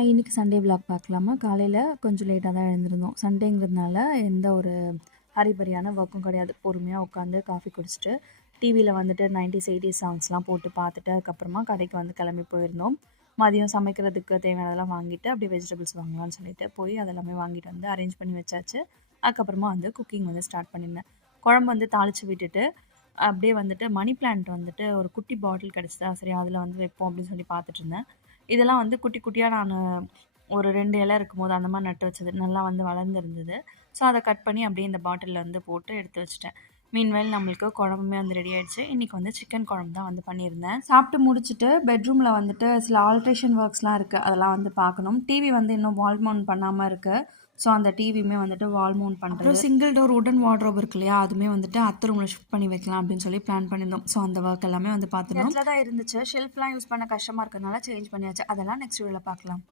Hi! இன்னைக்கு Sunday vlog பார்க்கலாமா? காலையில கொஞ்சம் லேட்டா தான் எழுந்திருந்தோம். சண்டேங்கிறதுனால எந்த ஒரு ஹரிபரியான ஒர்க்கும் கிடையாது. பொறுமையா உட்காந்து காஃபி குடிச்சிட்டு, டிவியில வந்துட்டு 90ஸ், 80ஸ் சாங்ஸ்லாம் போட்டு பார்த்துட்டு, அதுக்கப்புறமா கடைக்கு வந்து கிளம்பி போயிருந்தோம். மதியம் சமைக்கிறதுக்கு தேவையானதெல்லாம் வாங்கிட்டு, அப்படியே வெஜிடபிள்ஸ் வாங்கலாம்னு சொல்லிட்டு போய் அதெல்லாமே வாங்கிட்டு வந்து அரேஞ்ச் பண்ணி வச்சாச்சு. அதுக்கப்புறமா வந்து குக்கிங் வந்து ஸ்டார்ட் பண்ணியிருந்தேன். குழம்பு வந்து தாளிச்சு விட்டுட்டு, அப்படியே வந்துட்டு மணி பிளான்ட் வந்துட்டு ஒரு குட்டி பாட்டில் கிடச்சிதா, சரி அதில வந்து வைப்போம் அப்படின்னு சொல்லி பார்த்துட்டுருந்தேன். இதெல்லாம் வந்து குட்டி குட்டியா நானு ஒரு 2 இலை இருக்கும்போது அந்த மாரி நட்டு வச்சது. நல்லா வந்து வளர்ந்துருந்தது. ஸோ, அத கட் பண்ணி அப்படியே இந்த பாட்டில்ல வந்து போட்டு எடுத்து வச்சுட்டேன். மீன்வைல் நம்மளுக்கு குழம்புமே வந்து ரெடி ஆயிடுச்சு. இன்னைக்கு வந்து சிக்கன் குழம்பு தான் வந்து பண்ணியிருந்தேன். சாப்பிட்டு முடிச்சுட்டு பெட்ரூம்ல வந்துட்டு சில ஆல்ட்ரேஷன் ஒர்க்ஸ்லாம் இருக்கு. அதெல்லாம் வந்து பார்க்கணும். டிவி வந்து இன்னும் வால் மவுண்ட் பண்ணாம இருக்கு. ஸோ, அந்த டிவியுமே வந்துட்டு வால் மவுண்ட் பண்றது. அப்புறம் சிங்கிள் டோர் வுடன் வார்ட்ரோப் இருக்கு இல்லையா? அதுவுமே வந்துட்டு அத்தை ரூம்ல ஷிஃப்ட் பண்ணி வைக்கலாம் அப்படின்னு சொல்லி பிளான் பண்ணியிருந்தோம். ஸோ, அந்த ஒர்க் எல்லாமே வந்து பார்த்துட்டோம். இடத்துல தான் இருந்துச்சு. ஷெல்ஃப்லாம் யூஸ் பண்ண கஷ்டமா இருக்கறனால சேஞ்ச் பண்ணியாச்சு. அதெல்லாம் நெக்ஸ்ட் வீடியோல பார்க்கலாம்.